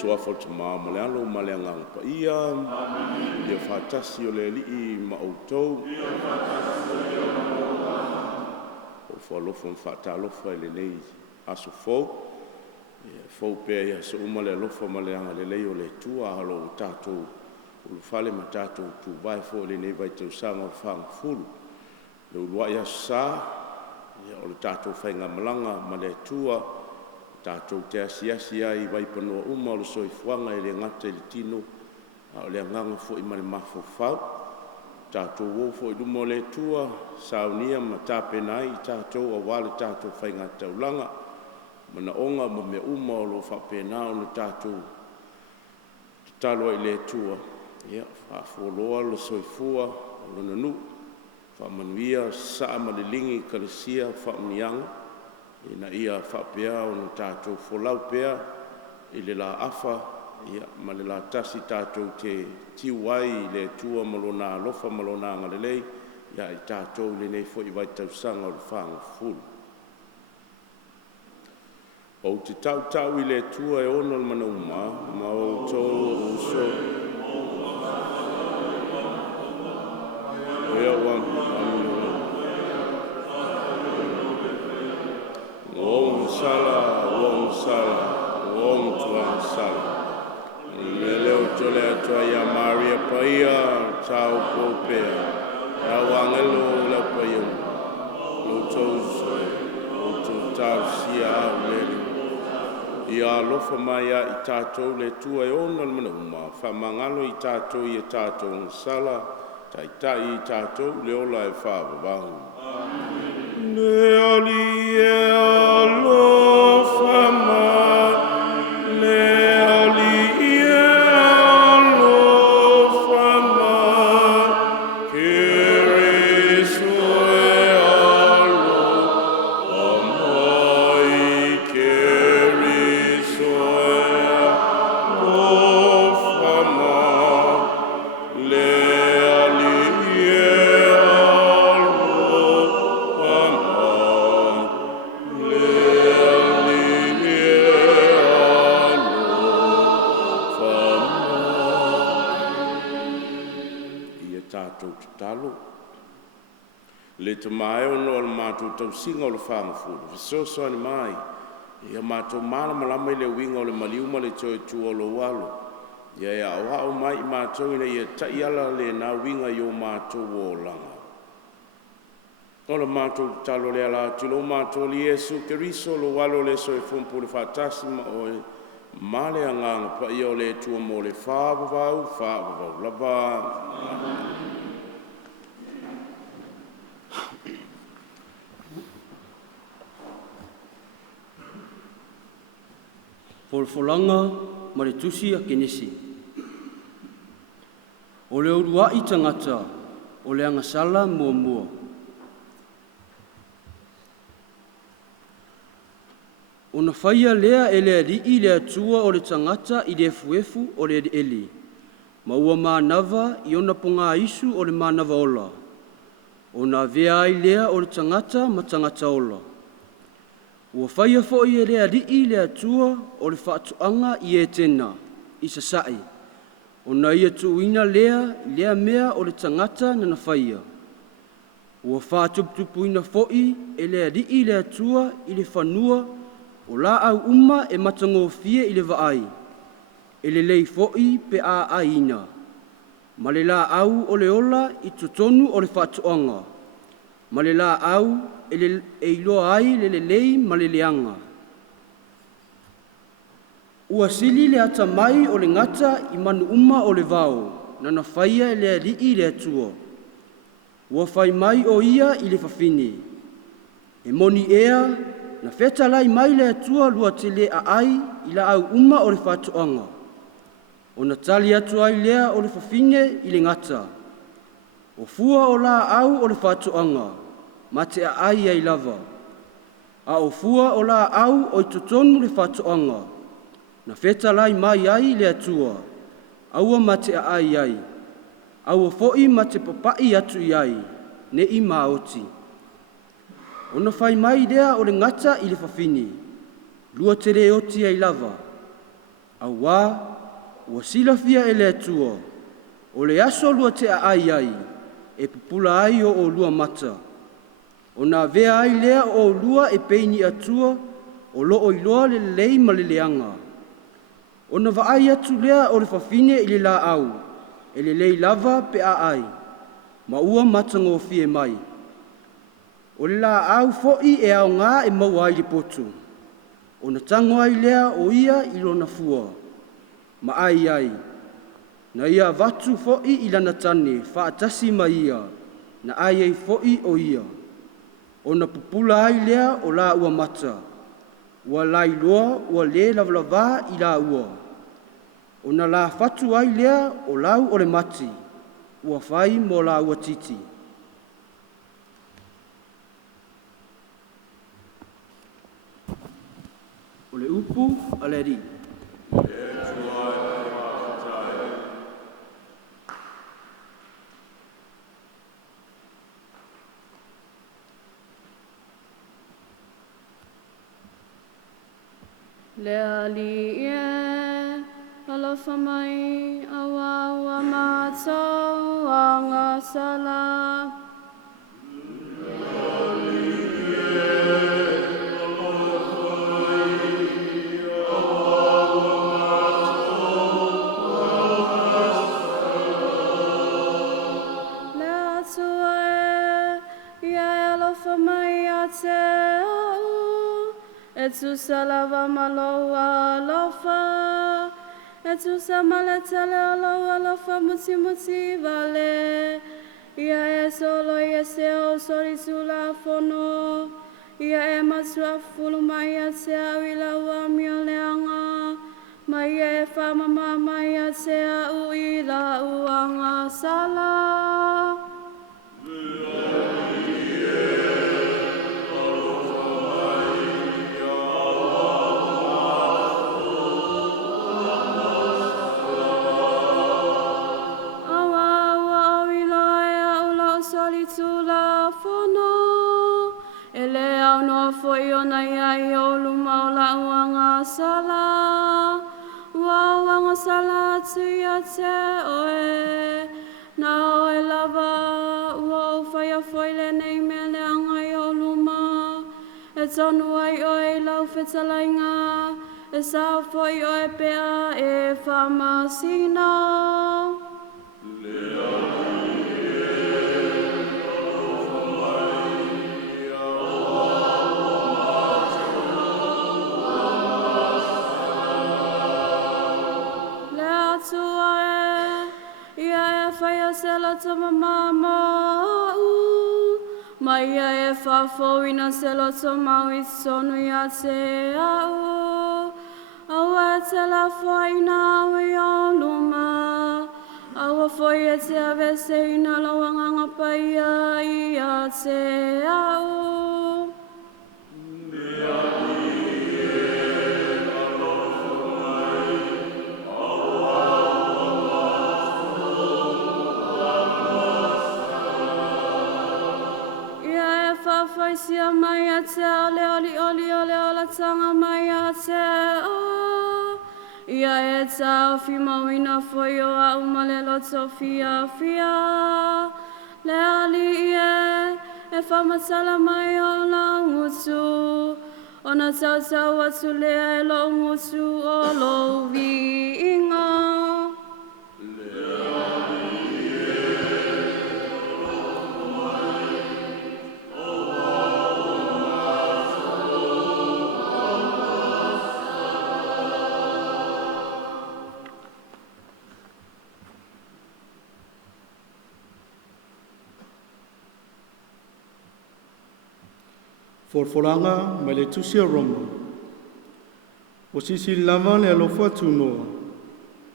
suafa te ma le alo ma le ngang pa ia ia fatasi o le li ma outou o falofo faatalofa i lelei aso fou ia fou pea ia so uma le alofa ma le anga lelei o le tua alo o tatou ulufale ma tatou tuvae fo lelei vaitausaga o le fagafulu le uluaʻi aso sa ia o le tatou faigamalanga ma le tua tatou te asiasi ai vaipanua uma o le soifuaga i le gata i le tino a o le agaga foʻi ma le mafaufau tatou ou foʻi luma o le tua saunia ma tapena ai i tatou auā le tatou faigataulaga ma na oga ma mea uma o loo faapena ona tatou tatalo ai le tua ia faafualoa le soifua o lona nuu faamanuia saa ma le ligi i kalesia faamaniaga ina ia faapea ona tatou folau pea i le laafa ia ma le latasi tatou te tiu ai i le tua ma lona alofa ma lona agalelei ia i tatou lenei foʻi vaitausaga o le fagafulu o te tautau i le tua e ona le manauma ma outou uso ia ua Wong sala, wong tuan sala. Leleo tole atua ia Maria paia, tau popea. Ya wangelo la paia. Luto tau sia lele. Ia lofa mai i tatou le tua e ona le manuma. Whamangalo i tatou i tatou sala. Tai i tatou le ola e whaavavangu. Le ali e alofa mai, le ali e alofa mai, Keriso e alofa mai, Keriso e alofa mai, le ali e le tamae ono o le mātou tausiga o le fagafulu fesoasoani mai ia matou malamalama i le uiga o le maliuma le toetua o lou alo ia e aʻoaʻo mai i matou ina ia taʻi ala lenā uiga i o matou olaga o le matou talo le ala atu lou matou li iesu keriso lou alo le soifumpu o le faatasi ma oe ma le agaga paia o le tua mo le faavavau lava Folfolanga ma le tusi a kenesi. O le uruaʻi tagata o le agasala muamua. Ona faia lea e le alii le atua o le tagata i le efuefu o le elieli. Ma ua manava i ona ponga isu o le manava ola. Ona avea ai lea o le tagata ma tagata ola. Ua faia foʻi e le alii le atua o le faatuaga i e tena i sasaʻi ona ia tuuina lea mea o le tagata nana faia ua faatuputupuina foʻi e le alii le atua i le fanua o laʻau uma e matagofie i le vaai e lelei foʻi pe aāina ma le laʻau o le ola i totonu o le faatuaga ma le laʻau e iloa ai le lelei ma le leaga. Ua sili le ata mai o le ngata i manu uma o le vao, nana faia e le alii le atua. Ua fai mai o ia i le fafini. E moni ea, na feta lai mai le atua lua te le ai i la au uma o le fatuanga. O na tali atu ai lea o le fafine i le ngata. O fua o la au o le fatuanga. Ma te ai ai lava. A o fua o la au o i totonu le fatuanga. Na feta lai mai ai le atua. Aua ma te ai ai. Aua foi ma te papai atu i ai. Ne i maoti. Ona fai mai dea o le ngata i le fafini. Lua te re oti ai lava. Awa, ua silafia e le atua, o le aso lua te ai ai, e pupula ai o lua mata. O na vea ai lea o lua e peini atua, o loo iloa le lei ma le leanga. O na vaai atu lea o le fafine i le la au, e le lei lava pe a ai, ma ua matango fie mai. O le la au foi e au ngā e mau ai le potu. O na tango ai lea o ia i lona fua, ma ai ai. Na ia vatu foi i lana tane, whaatasi ma ia, na ai ai foi o ia. O na pupula ai lea o la ua mata, ua lai loa ua le lavalava i la ua. O na la fatu ai lea o lau o le mati, ua fai mo la ua titi. O le upu a le ri. Le ali e, alofa mai, awa ua mātou, anga sala. Le atua e, ia alofa mai a te au. E tu salava maloa alofa, e tu samale tele aloa alofa muti muti vale. Ia e solo ia se au sori tula fono, ia e matua fulu mai a te au ila ua mio leanga, mai e whama mama ia te au ila uanga sala. Tula fono, ele au no foi ona ia I o luma o la uanga sala, ua uanga sala tu ia te oe, na oe lava ua o whaia foi le nei mea le anga I o luma, e tonu ai oe lau whetalainga, e sa foi oe pea e whamasina. Sela tama mama mai e fafo ina sela tama wisonu ya te au awa tela faina we oluma awa foi e te avese ina lawanga ngapaia ia te au. Sia mai a te ole oli oli ole ola tanga mai a te o. Ia e tau fi mawina foi o a umale loto fia fia. Le ali e whamatala mai o la ngutu. Ona tau tau atu lea e lo ngutu o lo vi inga. Forfolanga mai le tusia roma. O sisi lava le alofa tunoa,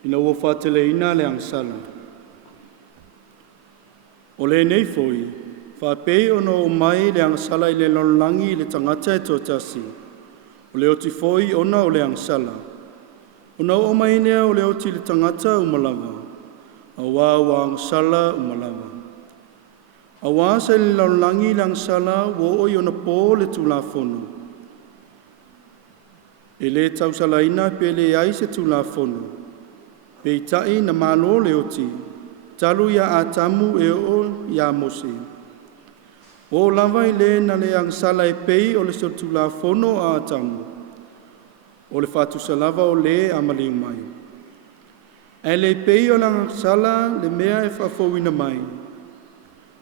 ina ua whatele ina le angsala. O le nei foi, whapei ono o mai le angsala I le lololangi le tangata e tōtasi. O le oti foi ona o le angsala. Ona o mai nea o le oti le tangata umalava. A wā angsala umalava. Awa sa le laulangi lang sala wo o yona po le tulafono. E le tausalaina pe le ai se tulafono. Pe itai na malo le oti. Talu ia a tamu e o ia mose. O lava i le na le angsala e pei o le so tulafono a tamu. O le fatu salava o le amaliu mai. E le pei o la angsala le mea e whafowina mai.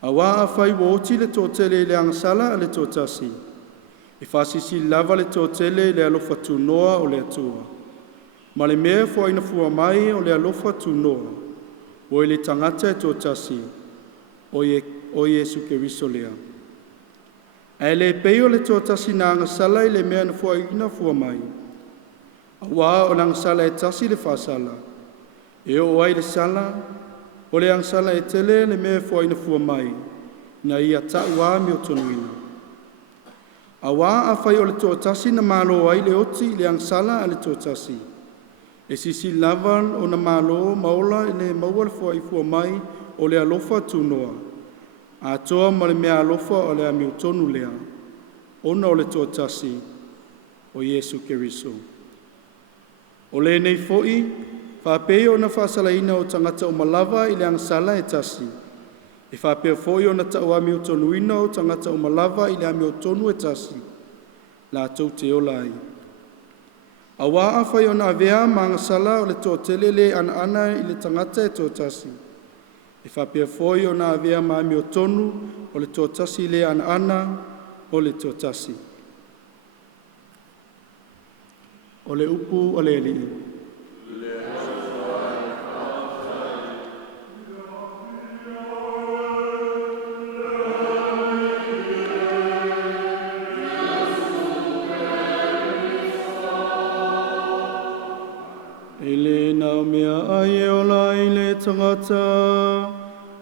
A wā a whai wōti le tōtele le angsala le tōtasi. E whasisi lava le tōtele le alofa tūnoa o le atua. Ma le mea fo aina fua mai o le alofa tūnoa. O le tangata e tōtasi. O Yesu Keriso lea. E le peo le tōtasi na angasala i le mea na fua aina fua mai. A wā o le angasala e tasi le whasala. E o ai le sala. O le angsala e tele le mea fua aina fua mai. Na ia ta wā mi o tonuina. A wā a whai o le tōtasi na malo ai le oti le angsala a le tōtasi. E sisi lavan o na malo maola e le maua le fua i fua mai o le alofa tūnoa. A toa ma le mea alofa o le amiu tonu lea. Ona o le tōtasi o Yesu Keriso. O le nei foi, whapei o na whasalaina o tangata o malava i le angsala e tasi. E whapea foi o na tau amiu tonu ina o tangata o malava i le amiu tonu e tasi. La tau te olai. A wā a whai o na avea mangasala o le tōtele le ana i le tangata e tōtasi. E whapea foi o na avea ma amiu tonu o le tōtasi le ana o le tōtasi. O le upu o le li. Tangata,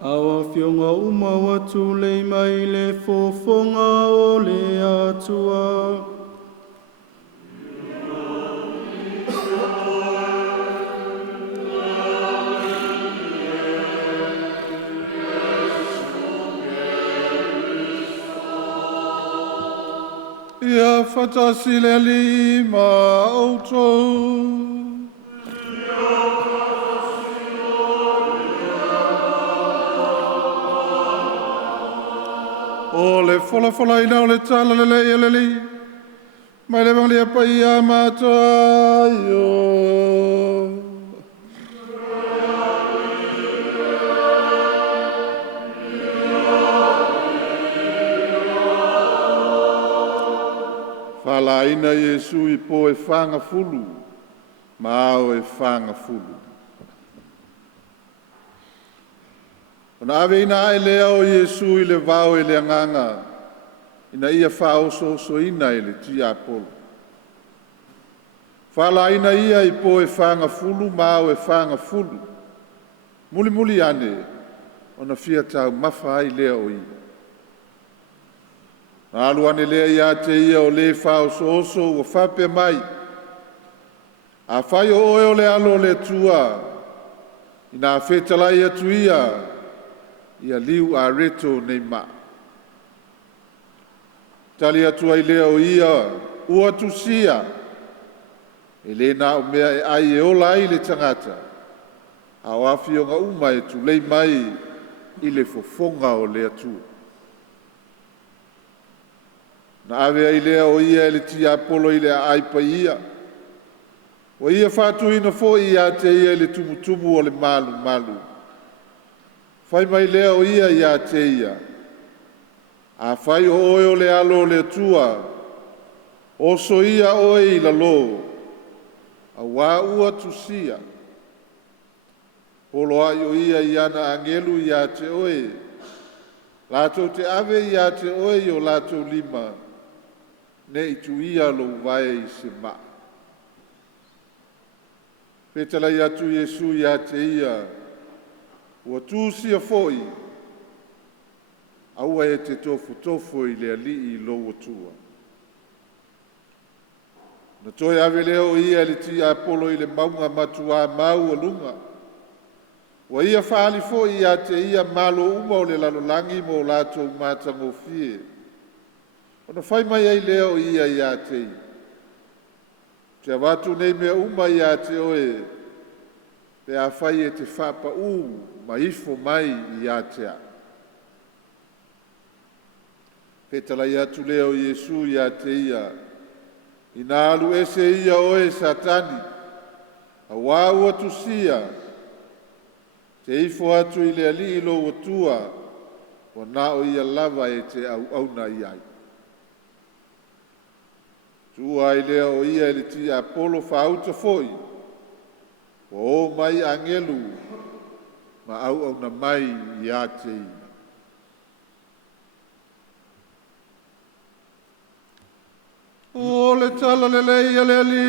awa fionga uma watu le mai le fofonga o le atua. Ia fatasi le lima auto. O le fola ina o le tala le li. Mai le vanglia pa ia mataio. Fala ina Yesu i po e whanga fulu. Mao e whanga fulu. Ona ave ina e lea o Yesu i le vau e le anganga, ina ia whao so ina e le tia apolo. Whala ina ia i po e whanga fulu, mao e whanga fulu. Muli ane, ona fia tau mawha ai lea o ia. Alu ane lea ia te ia o le whao so o whape mai. A whai o oe o le alo le tua, ina a whetalai atu ia, ia liu a reto nei ma. Tali atu ai lea o ia, ua tusia, e le na o mea e ai e ola ai le tangata, a o awhionga uma e tu lei mai i le fofonga o le atu. Na ave ai lea o ia e le tia apolo i le ai pa ia, o ia whātu ina fo ia te ia le tumutumu o le malu. Whai mai lea o ia te ia. A whai o oe o le alo le tua. O so ia oe i la lo. A wā ua tusia. Polo ai o ia i ana angelu ia te oe. Lātou te ave ia te oe i o lātou lima. Ne i tu ia lo vai i se ma. Petala ia tu Yesu ia te ia. Ua tūsia foi, aua e te tofu i le ali i lo atua. Na toi ave leo ia le ti apolo i le maunga matua mau alunga. Ua ia whaali foi ia te ia malo uma o le lalolangi mo lato matango fie. Ona whai mai ai leo ia te ia. Te watu nei mea uma ia te oe, pe a whai e te whapa ma ifo mai ia te a. Pe talai atu leo Iesu ia te ia, ina alu ese ia oe satani, a wau atu sia, te ifo atu i le ali ilo watua, o nao ia lava e te au na iai. Tua i lea o ia le ti Apolo whauta foi, o mai angelu, ma au na mai ia te ina. O le tala le leia le ali.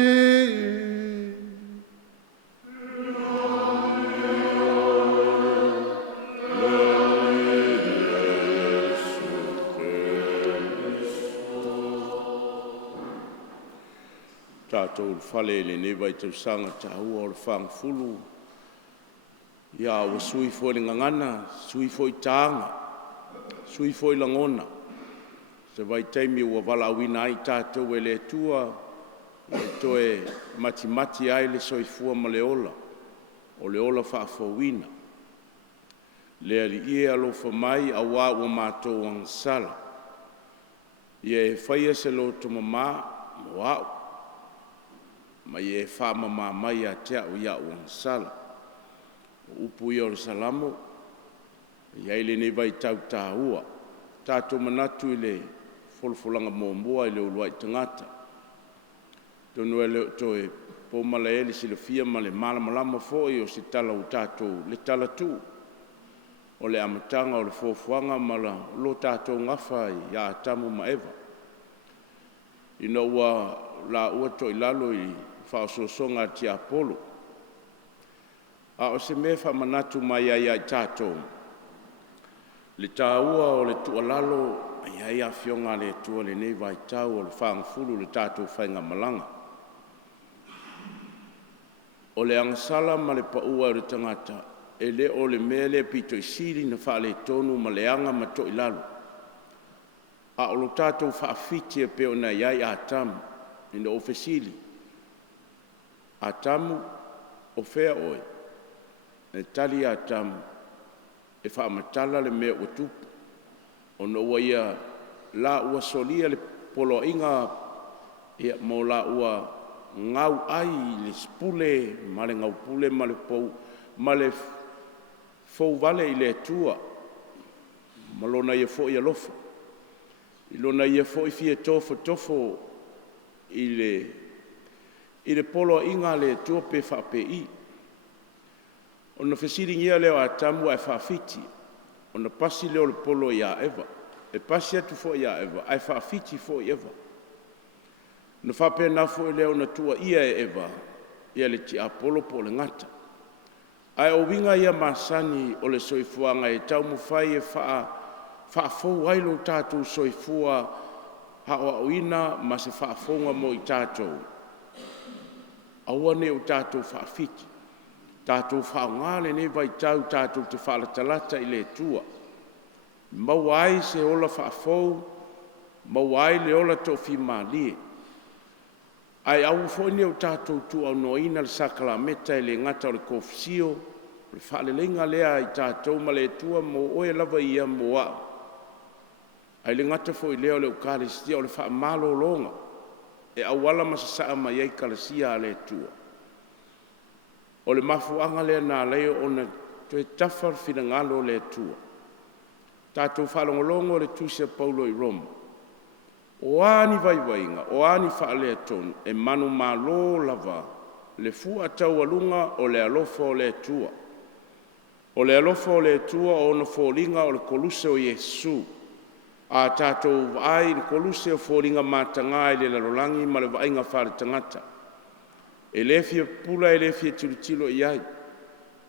Tātou le whale le newa i tau sanga tāua o le whangfulu. Ia o sui fo le ngangana, sui fo i tāanga, sui fo i langona. Se vai teimi ua wala awina ai tātou e le tua, e toe mati ai le soifua ma le ola, o le ola whaafowina. Le ali ie alofa mai a wā ua mātou angsala. Ia e whaia se lo to mama, wau. Ma ie whamama mai a tea o ia o angsala. O upu ia o le salamo, ia ile ne vai tau tāua. Tātou manatu i le folfolanga mōmua i le ulua i tangata. Tonu e leo toe po mala ele si le fia ma le malamalama foi o se tala o tātou le tala tū. O le amatanga o le fofuanga ma lo tātou ngafa i a tamu ma eva. Ina ua la ua to i lalo i whaososonga ti Apolo. A o se mefa manatu mai ai ai tātou. Le tāua o le tualalo ai ai a fionga le tua le nei vai tau o le whangfulu le tātou whainga malanga. O le angsala ma le paua o le tangata e le o le mele pito i siri na whaale tonu ma le anga ma to i lalo. A o lo tātou whaafiti e peo na iai a tamu ina o fesili. A tamu o fea oi. E tali a tamu e whaamatala le mea o tupu. O no ua ia la ua solia le polo inga ia mo la ua ngau ai le spule ma le ngau pule ma le pou ma le fou vale i le tua ma lona ia fo ia lofa i lona ia fo i fia tofo i le polo inga le tua pe whape i o na fesiri ngia leo a tamu ai whaafiti o na pasi leo le polo ia eva e pasi atu fo ia eva ai whaafiti fo i eva na whape na fo i leo na tua ia e eva ia le ti Apolo po le ngata ai o winga ia masani o le soifuanga e tau mu fai e whaafou ai lo tātou soifua hawa oina ma se whaafonga mo i tātou aua ne o tātou whaafiti tātou whaongale ne vai tau tātou te whaalatalata i le tua. Mauai se ola whaafou, mauai le ola tofi malie. Ai au fōne o tātou tu au noina le sakalameta i le ngata o le kofisio, le whaalelenga lea i tātou ma le tua mo oe lava ia mo a. Ai le ngata fo i leo le ukaristia o le whaamalo longa, e awala masasaa mai ei kalasia le tua. O le mafuanga lea nā leo o na toe tafar fina ngalo le tua. Tātou whalongolongo le tusia Paulo i Roma. O ani vaiwainga, o ani whaalea tonu, e manu malo lava, le fua tau alunga o le alofa o le tua. O le alofa o le tua o na fōlinga o le koluse o Yesu. A tātou ai le koluse o fōlinga mātangai le lalolangi ma le vainga whare tangata. E le fia pula e le fia tilutilo i ai.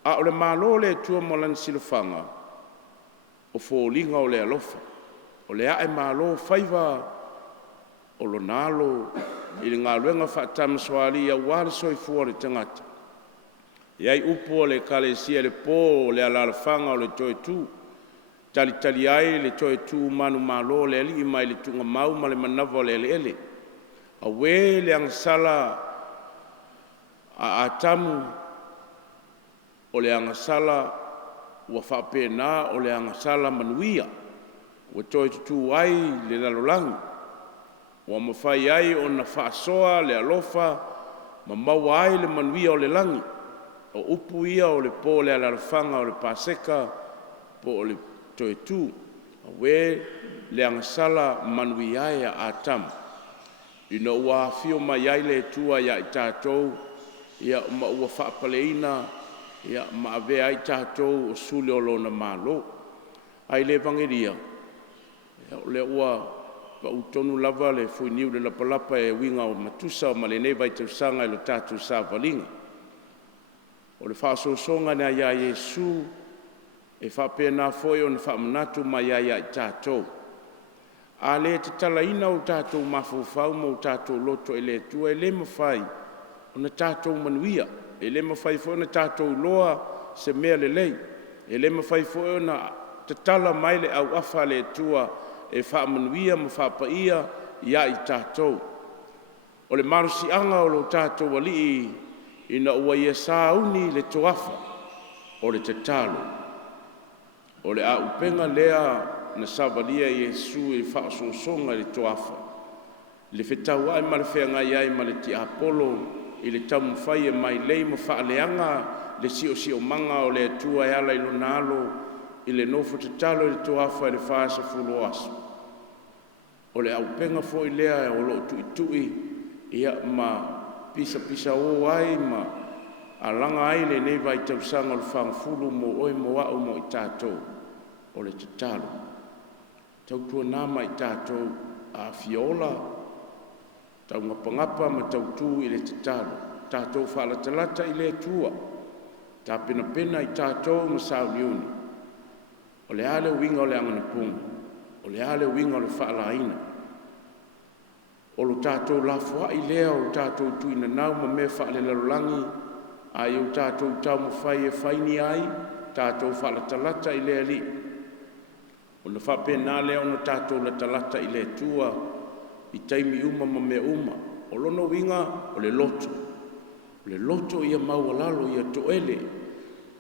A o le malo le tua molan silofanga, o fōlinga o le alofa. O le ae malo whaiva o lo nalo i le ngā luenga whaatamaswari a wale soifua le tangata. Iai upo o le kalesia le pō o le alalafanga o le toe tū. Tali ai le toe tū manu malo le ali i mai le tunga mau ma le manawa o le ele. A we le angsala a atamu o le angasala ua whaapena o le angasala manuia. Ua toi tutu ai le lalolangi. Ua mawhai ai o na whaasoa le alofa ma maua ai le manuia o le langi. O upu ia o le po le alalafanga o le paseka po o le toi tu. We le angasala manuia ai a atamu. Ina ua fio mai ai le tua ia i tātou, ia ma ua whaapaleina, ia ma avea ai tātou o sule o lona mālo. Ai le evangelia, le ua pa utonu lava le fuiniu le lapalapa e winga o matusa o malene vai tausanga i lo tātou sa valinga. O le whaasosonga na ia Yesu, e whapena foi o na whaamanatu mai ia i tātou. A le te talaina o tātou mawhawhau mo tātou loto e le tua e le mawhai o na tātou manuia. E le mawhai fo na tātou loa se mea le lei. E le mawhai fo na te tala mai le au afa le tua e wha manuia ma whapaia ia i tātou. O le marusi anga o lo tātou wali ina ua ia sauni le toafa o le te talo. O le a upenga lea na savalia Yesu e whaasosonga le toafa. Le whetau ai ma le whenga iai ma le ti Apollo i le tamu whai e mai lei ma whaaleanga le sio manga o le atua e ala ilo nalo i le nofo te talo i le toafa e le whaasa fulo asu. O le au penga fo i lea e o lo tui ia ma pisa o ai ma alanga ai le nei vai tausanga o le whangfulu mo oi mo au mo i tātou o le te talo. Tautua nama i tātou a fiola, tau ngapa ma tautu i le te talo, tātou whaalatalata i le tua, tā pena i tātou ma sauniuni, o le ale winga o le anganapunga, o le ale winga o le whaalaina, o lo tātou lafua i lea o tātou tuina nau ma me whaale lalulangi, ai o tātou tau ma whai e whaini ai, tātou whaalatalata i lea li. O na whapena lea o na tātou la talata i le tua, i taimi uma ma mea uma, o lono winga o le loto. O le loto ia maua lalo ia toele,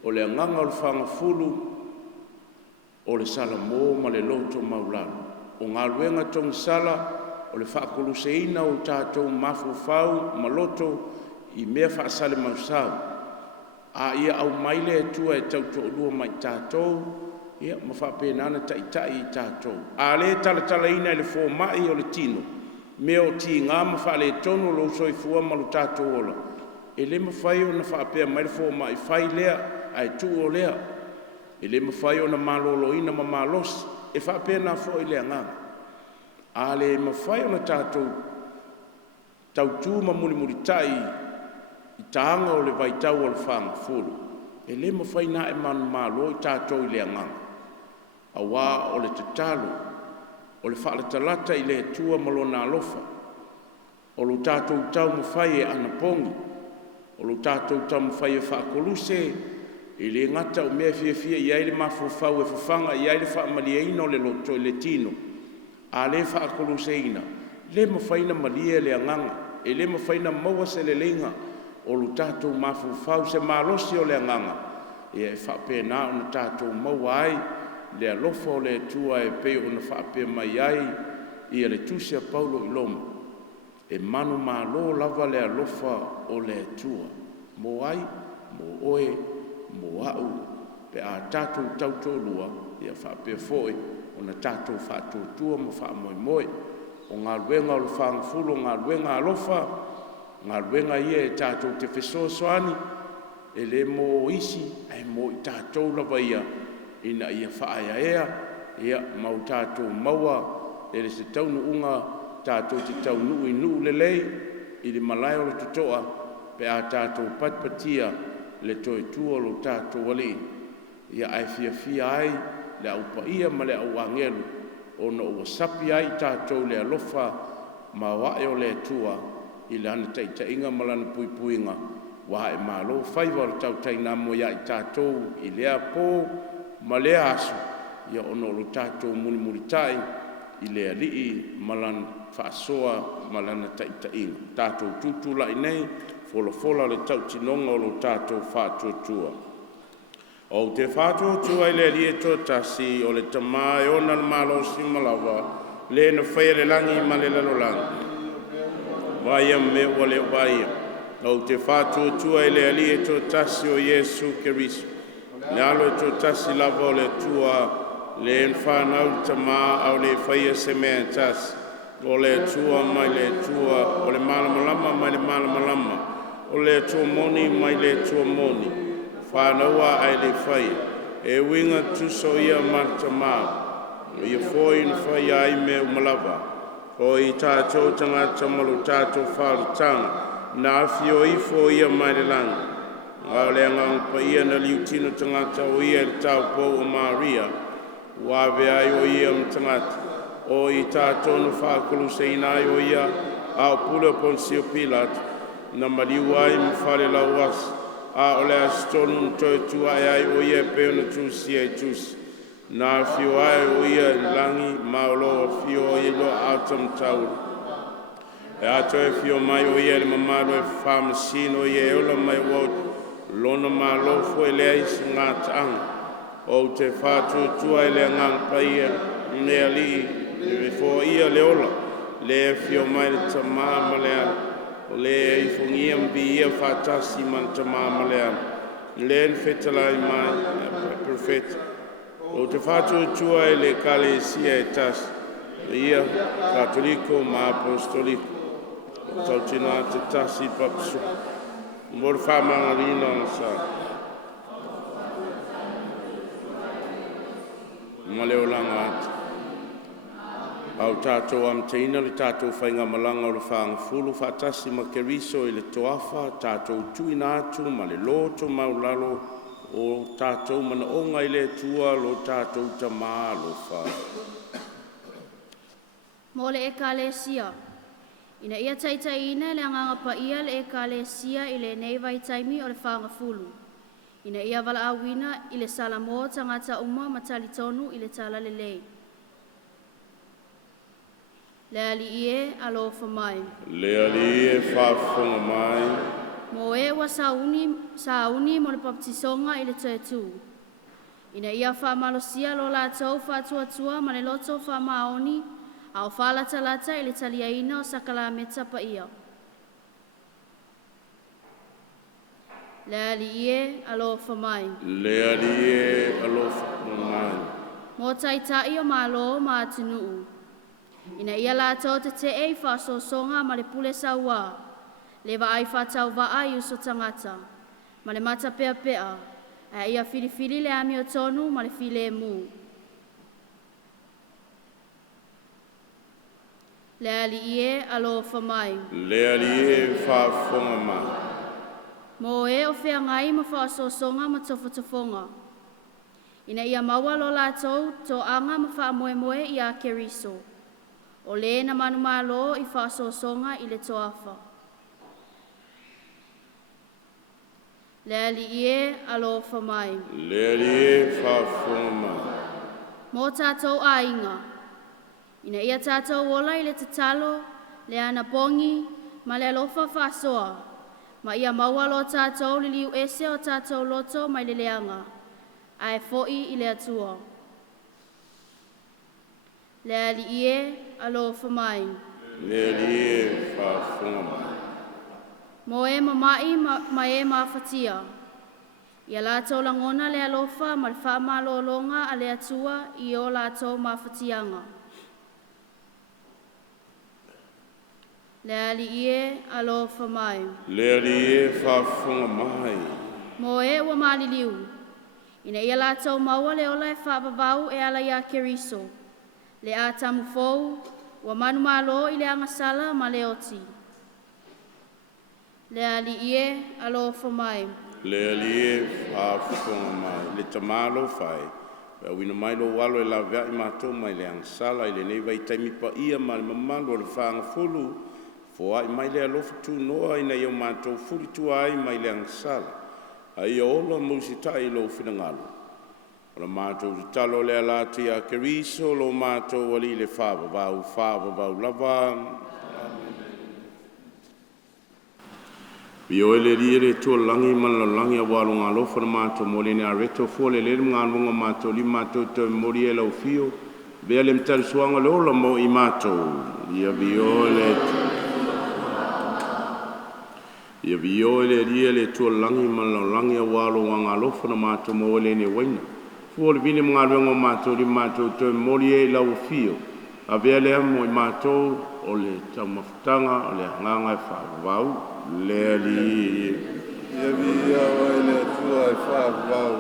o le anganga o le whangafulu, o le sala mō ma le loto maulalo. O ngā luenga tong sala, o le whaakoluseina o tātou mafufau ma loto, i mea whaasale mausau. A ia au maile e tua e tauto lua mai tātou, ia ma whapena ana tai i tātou. A le tala ina i le fō mai o le tino. Me o ti ngā ma whale tono lo soifua ma lo tātou ola. E le ma whai o na whapea mai le fō mai whai lea, ai tu o lea. E le ma whai o na malolo ina ma malos, e whapea na fō i lea ngā. A le ma whai o na tātou tautu ma muri tai i tāanga o le vaitau o le whanga furu. E le ma whai na e manu malo i tātou i lea ngā. A wā o le te talo, o le whaalatalata i le tua malona alofa, o lo tātou tau mawhai e anapongi, o lo tātou tau mawhai e whaakoluse, i le ngata o mea fia i aile mawhawhau e whawhanga i aile whaamaliaina o le loto i le tino, a le whaakoluse ina, le mawhaina malia le anganga, e le mawhaina maua se le lenga, o lo tātou mawhawhau se malosi o le anganga, e whapena o na tātou maua ai, le alofa o le tua e pei o na whaapea mai ai i le tusia Paulo i loma. E manu malo lava le alofa o le tua. Mo ai, mo oe, mo au, pe a tātou tautolua i a whaapea foe o na tātou whaatotua ma whaamoemoe. O ngā luenga o le whangafulu, ngā luenga alofa, ngā luenga ia e tātou te whesoasoani, e le mo isi, ai mo i tātou lava ia, ina ia whaaya ia mau tātou maua, e le se taunu unga, tātou te taunu i nuu lelei, i le malai o le tutoa, pe a tātou patpatia, le toi tua lo tātou wali, ia ai fia ai, le au paia ma le au angelu, o na ua sapi ai tātou le alofa, ma wae o le tua, i le ana tainga malana puipuinga, wa e malo, whaiwa o tau taina mo ia i tātou, i lea pō, ma lea asu, ia ono lo tātou muri tai, i lea lii malan whaasoa malana taitainga. Tātou tūtula i nei, folafola le tautinoga o lou tatou faatuatua o te faatuatua i le alia tuatasi o le tamā e ona le malosima lava le na faia le lagi ma le lalolagi vaia me ua le vaia o te faatuatua i le alia tuatasi o iesu keriso le alo e tuatasi lava o le atua le whanau tamā au le whaia se mea tasi o le atua mai le atua o le malamalama mai le malamalama o le atua moni mai le atua moni whanaua ai le whaia e winga tuso ia martamā o ia foi na whaia ai me umalava o i tātou tangata malu tātou whāritanga na awhio i fo ia mai le langa ngā le angang pa ia na liutino tangata o ia le tau po o Maria wawe ai o ia mtangata o i tātou na whākulu se ina ai o ia a o pula Ponsio Pilat na maliu ai mwhare lau as a o le astonu ntoe tua ai o ia peo na tusi ai tusi na fio ai o ia langi maolo fio o ia lo autam tau e ato e fio mai o ia le mamaro e whamasino ia e ola mai wot lona malo fo e le aisi ngā taanga o te whātua e le ngang paia ne ali e fo ia le ola le fio mai le tamā ma le ala o le i fongia mbi ia whātasi man tamā ma le ala le en whetalai mai profeta o te whātua e le kalesia e tas ia katoliko ma apostoliko o tautina te tasi papsu mor whamangarina na sa ma leo langa atu au tātou am teina le tātou whainga malanga o le whaanga fulu whatasi ma keriso i le toafa tātou tuina atu ma le loto maulalo o tātou mana onga i le tua lo tātou tamā lo wha. Mo le ekalesia. Ina ia taitaina le anganga pa ia le ekalesia i le nei vai taimi o le whaanga fulu. Ina ia wala awina i le salamo tangata uma matali tonu i le tala le lei. Le ali ie alofa mai. Le ali ie whafonga mai. Mo e wa sauni mo le baptisonga i le tuetu. Ina ia whamalosia lo la tau whatuatua ma le loto whamaoni au whalatalata i le taliaina o sakalameta pa ia. Le ali ie alofa mai. Le ali ie alofa mai. Mo taitai o malo ma atunuu. Ina ia la tau te ei whasosonga ma le pule saua. Le wa ai whatau wa ai uso tangata. Ma le mata pea pea. A ia filifili le ami o tonu ma le file mu. Le ali ie alofa mai. Le ali ie whafonga mai. Mo e o whea ngai ma whaasosonga ma tofotofonga. Ina ia maua lo la tau to anga ma wha moe moe i a keriso. O le na manu malo i whaasosonga i le toafa. Le ali ie alofa mai. Le ali ie whafonga mai. Mo tātou a inga. Ina ia tātou wola i le tatalo, le ana pongi, ma le alofa whasoa. Ma ia maua lo tātou li liu ese o tātou loto mai le leanga. Ai foi i le atua. Le ali ie alofa mai. Le ali ie whafonga mai. Mo e mamai ma e mawhatia. Ia lātou langona le alofa ma le whamalolonga a le atua i o lātou mawhatianga. Le ali ie alofa mai. Le ali ie whafonga mai. Mo e ua maliliu. Ina ia lātou maua le ola e whaabavau e ala ia keriso. Le a tamu fou, ua manu malo i le angasala ma le oti. Le ali ie alofa mai. Le ali ie whafonga mai. Le tamalo whai. Wina mai lo walo e la vea i mātou mai le angasala i le nei vai taimi pa ia ma le mamalo le whaanga fulu. Fo ai mai le alofa tu noa ina iau mātou furi tu ai mai le angasala. Ai ola mausitai lo whinangalo. Ola mātou talo le alati a keriso lo mātou wali le whāwavau lava. Bio ele ri tu langi man langi walu ngalo for mato molini areto fole le ngalo mato li mato to mori ele ofio bele mtal suanga lo mo i mato ia bio ele ri ele tu langi man langi walu ngalo for mato molini wena fole bini ngalo mato li mato to mori ele ofio abele mo i mato ole tamaftanga ole nganga fa wau Leli ia via ele tua e fa vau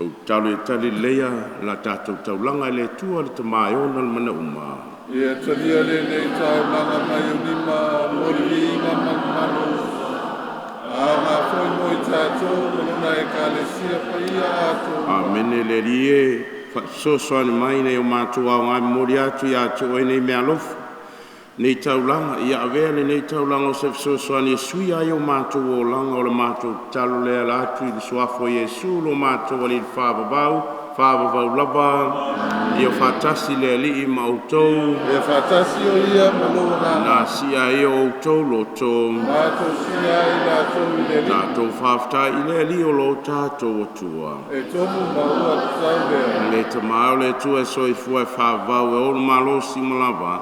o tali leia la tatou taulanga le tua le tamaiona le mana uma ia talia le nei tau langa mai unima mori inga mamano nga foi moi tatou lona e kalesia pa ia ato amene le rie so soani mai nei o mātua o ngā mori atu ia atu e nei mea lofu. Nei taulanga, ia avea nei taulanga o se so soani e sui ai o mātua o langa o le mātua talo lea la atu i le suafo Iesu lo mātua li whāvavau lava, ia whātasi lea li i mautou. Ia whātasi o ia malona. Nā sia e o outou loto. Mātou sia i lātou i le li. Tātou whāwhata i lea li o lo tātou atua. E tomu maua tau lea. Le te mao le tua soi fua e whāvau e olu malo si malava.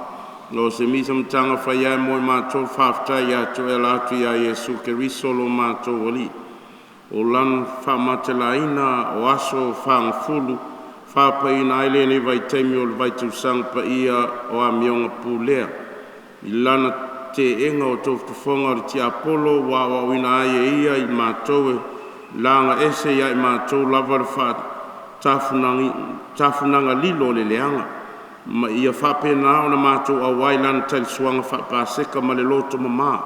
Lo se misa mtanga whaia e moi mātou whāwhata i atu e lātu i a Iesu ke riso lo mātou wali. O lan whamatelaina o aso whangfulu, whapaina aile ni vai teimi o le vai tūsang pa ia o a mionga pūlea. I lana te enga o tōwhtuwhonga o ti Apollo, wa wina aia ia i mātou e langa ese ia i mātou lava le wha tafunanga lilo le leanga. Ma ia whapena o na mātou a wailana tali suanga whapaseka ma le loto mamaa.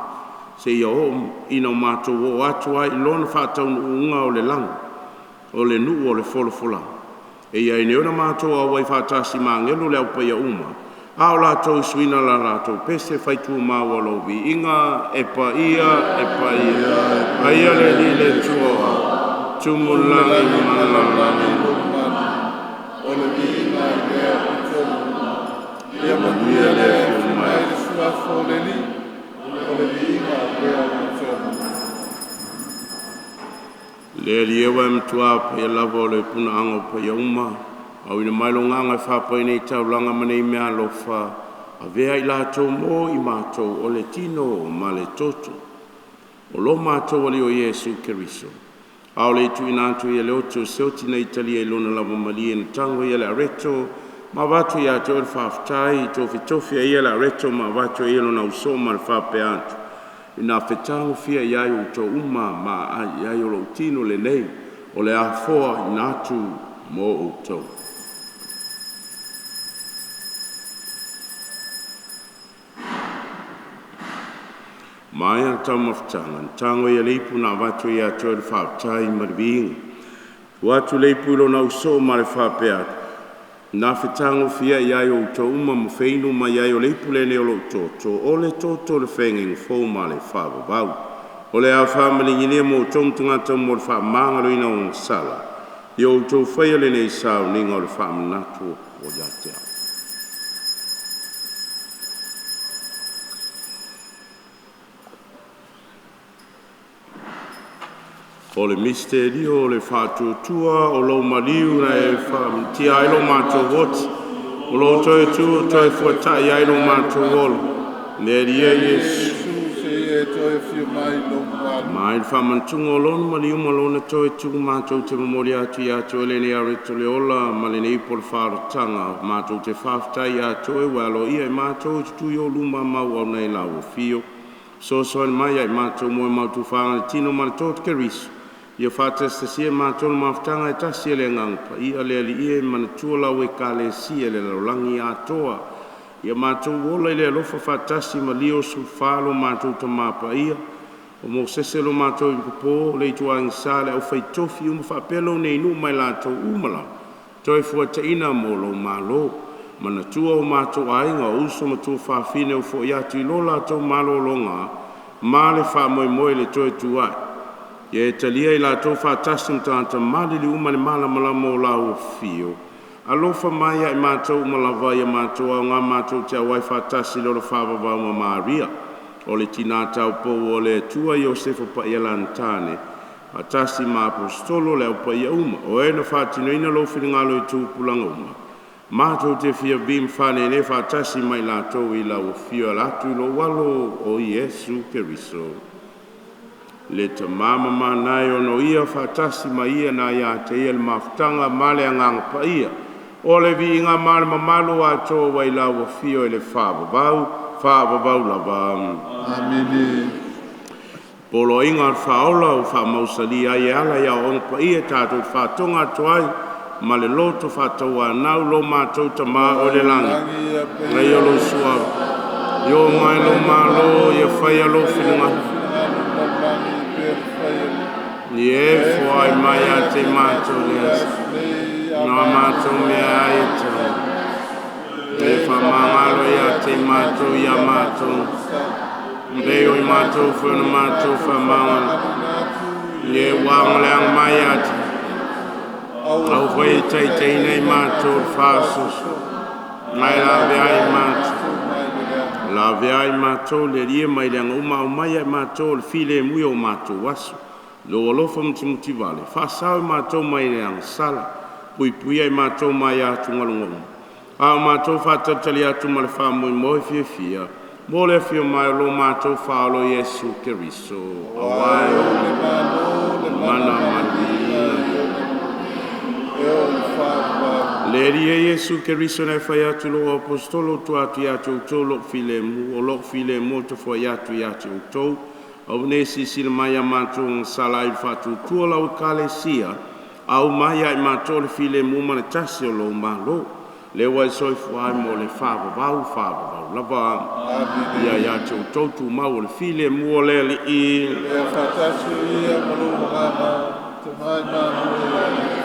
Se ia o ina o mātou o atua i lona whātau unga o le langa, o le nuu o le wholofola. E ia ine o na mātou a wai whātasi māngelo le au paia uma. A o lātou suina la lātou pese whaitu māua lovi. Inga e pa ia. Aia le li le tua. Tumulangi malalani. O le vina i lea pitomu. Ia manuia le fumai le suafo le li. Le liewa e mtua pa ia lava o le puna anga pa ia uma. Au ina mailo nganga e whapa nei taulanga manei mea lofa. A vea i lātou mō i mātou o le tino ma le toto. O lo mātou ali o Iesu Keriso. Au le tu inatu i le oto seoti na Italia i lona lava mali e tango i le areto. Ma vatu ia te o le whaftai, tofi a ia le areto ma vatu ia lona uso ma le whape atu. Ina whetango fia iai o to uma ma iai o lo tino le nei o le afoa inatu mo o to. Mai an tau mawhtanga, tango ia leipu na watu ia te o le whaftai ma le vinga. Watu leipu ilo na uso ma le whape atu. Na whetango fia iai o to uma mo feinu ma iai o leipu le ne o lo toto. O le toto le whenging fō ma le whavavau. O le a whamani ngine mo tongtunga tau mo le whamangaro ina o sala. I o to whaia le nei sao ninga o le whamanatu o jatea. O le misterio, o le whātuatua, o lo maliu na e tia ailo mātou woti. O lo toi tu, toi fuatai ailo mātou wolo. Ne ria Yesu. Mai whamantunga o lonu maliu malona toi tu mātou te mamori atu i atu ele ne areto le ola, ma le nei por whārotanga. Mātou te whaftai atu e walo ia e mātou tu i o luma mau au nei lau o fio. So soan mai ai mātou moe mātou whāngana tino ma le tōt Keriso. Ia whātestasia mātou mawhtanga e tasi ele ngangpa. Ia le ali ia mana tuolau e kāle si ele laulangi atoa. Ia mātou wola ele alofa whātasi ma lio sulfalo mātou tamapa ia. O mo seselo mātou i kupo le itua ngisale au whaitofi uma whapelo nei nu mai lātou umala. Toi fuata ina mo lo malo. Mana tua o mātou ainga o uso ma tua whawhine o fo iatu i lo lātou malo longa. Ma le wha moe moe le toi tuai. Ia e talia i lātou whātasim tāta malili uma le mala malamo o lau o fio. Alofa mai ai mātou malava ia mātou au ngā mātou te awai whātasi loro whāwawau ma Maria. O le tina tau pou o le tua Iosefo pa ia lantane. Atasi ma apostolo le au pa ia uma. O e na whātino ina lo whiringalo i tūpulanga uma. Mātou te fia bim whane ne whātasi mai lātou i lau fio latu lo walo o Iesu Keriso. Le te mama manai o no ia whātasi mai ia na ia te ia le mawhtanga male angang pa ia. O le vi inga male mamalo a tō wai lau fio i le whāwabau lava. Amini. Polo inga whaola o whamausali ai ala ia o pa ia tātou whātonga toai ma le loto whātau nau lo mātou ta mā o le langa. Nei o lo sua. Yo mai lo malo ia whai alo whiunga. Ni e whai mai a te mātou le no mātou mea ai tau. E whamangalo ia te mātou ia mātou. Mbeo i mātou whana mātou whamawana. Ni e wāngleang mai ati. Au whai teitei nei mātou whāsus. Mai la veai mātou. La veai mātou le ria mai leanga uma o mai ai mātou le file mui o mātou wasu. Lo alofa mtimuti vale. Whasau mātou mai leanga sala. Pui ai mātou mai atu ngalungongu. A mātou whātatali atu ma le whamui moi fia. Mo le fia mai lo mātou whaolo Iesu Keriso. Awai o le mana mani. Le ria Iesu Keriso nei whai atu lo apostolo tu atu i atu utou lo file mu. O lo file mu te whai atu i atu utou. Au nesi sila mai a mātou ngasala i whatu tua lau kalesia. Au mai ai mātou le file mu ma le tasi o lo malo. Le wai soifu ai mo le whāwawau. Lava ia ia te utoutu mau o le file mu o le li i. Le whatasu ia malu ngama te mai mamu.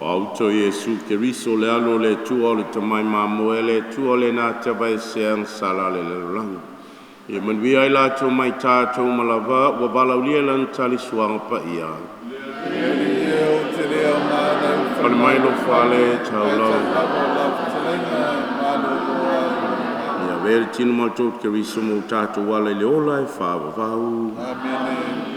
Auto Iesu Keriso le alo le tua o le tamai mamo e le tua o le nā te vai seang sala le langa. E manui ai la tō mai tātou malava wa balaulia lan tali suanga pa ia. Pane mai lo whale tau lau. Ia veri tino mātou Keriso mo tātou wale le ola e whāwawau. Amen.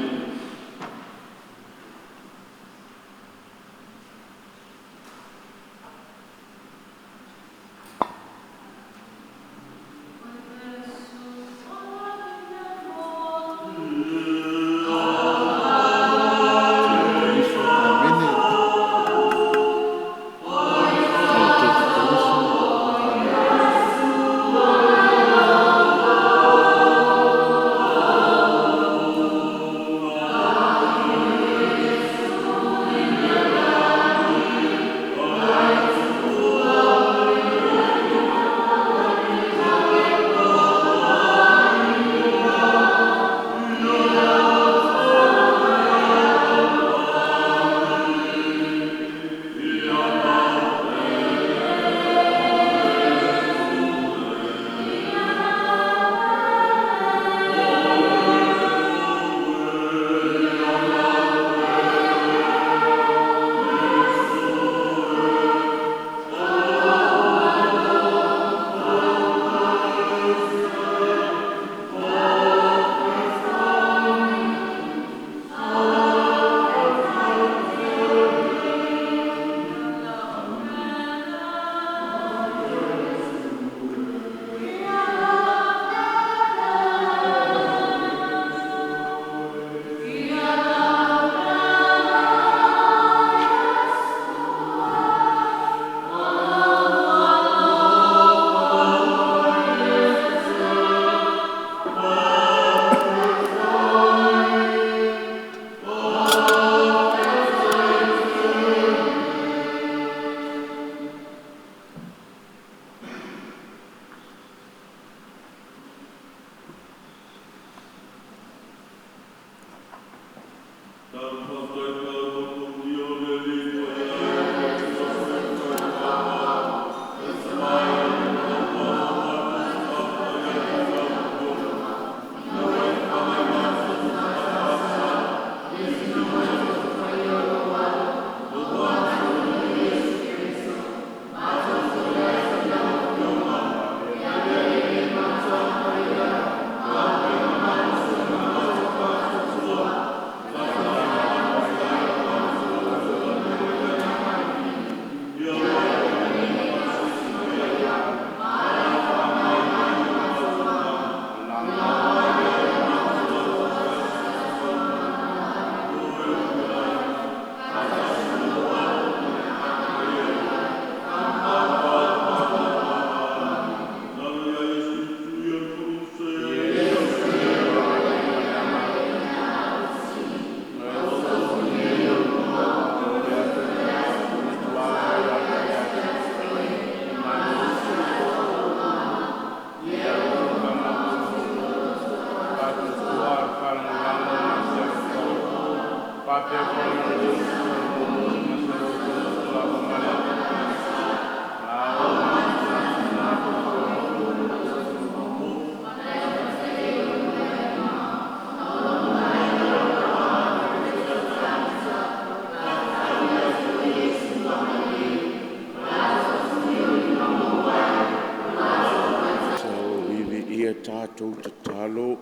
Tātou te talo.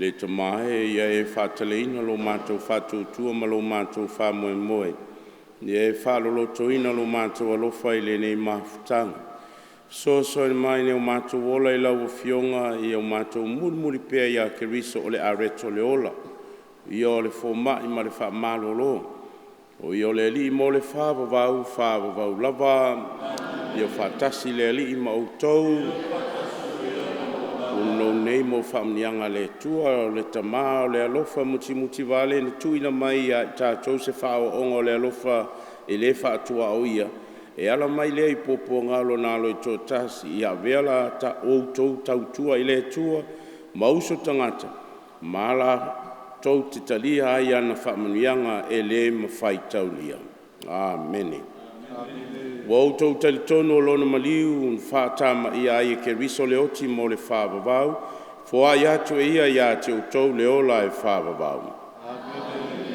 Le te mahe ia e whataleina lo mātou whatutua ma lo mātou whamoe moe. Ia e whalolo toina lo mātou alofa i le nei mafutanga. So i mai ne o mātou ola i lau o fionga i o mātou muri pēr ia Keriso o le areto le ola. I o le fōmai ma le whamalolo. O i o le li mo le whāwavau lava. I o whatasi le li ma o tau. O no nei mo whamnianga le tua o le tamā o le alofa muti vale ni tuina mai a tātou se whao ongo le alofa e le whaatua o ia. E ala mai le i popo ngalo nalo i tō tasi i a vela ta o tau tautua i le tua mauso tangata. Mala tau te talia ai ana whamnianga e le mawhai taulia. Amen. Wau tau talitono o lona maliu un whātama ia ai e Keriso le oti mo le whāwawau. Fua i atu e ia te utau le ola e whāwawau.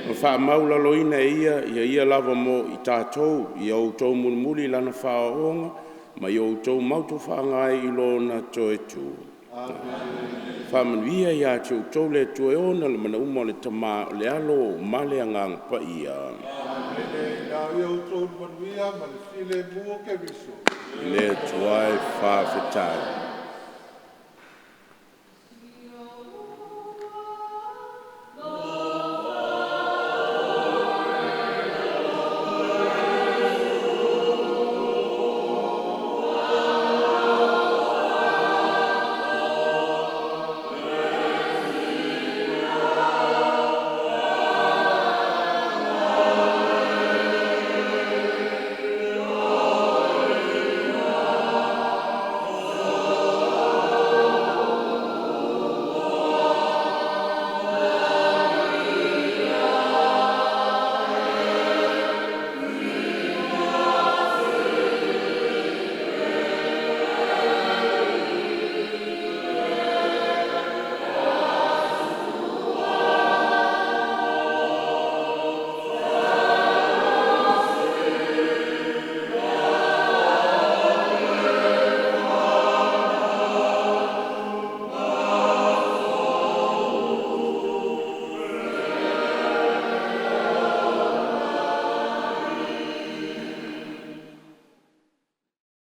Ma whaamaula loina e ia lava mo i tātou i au tau mulimuli lana whaonga ma i au tau mautu whaangai i lona to e tu. Whamanuia ia te utau le tu e ona le mana uma le tama le alo ma le angang pa ia. Le tuai whawhetai.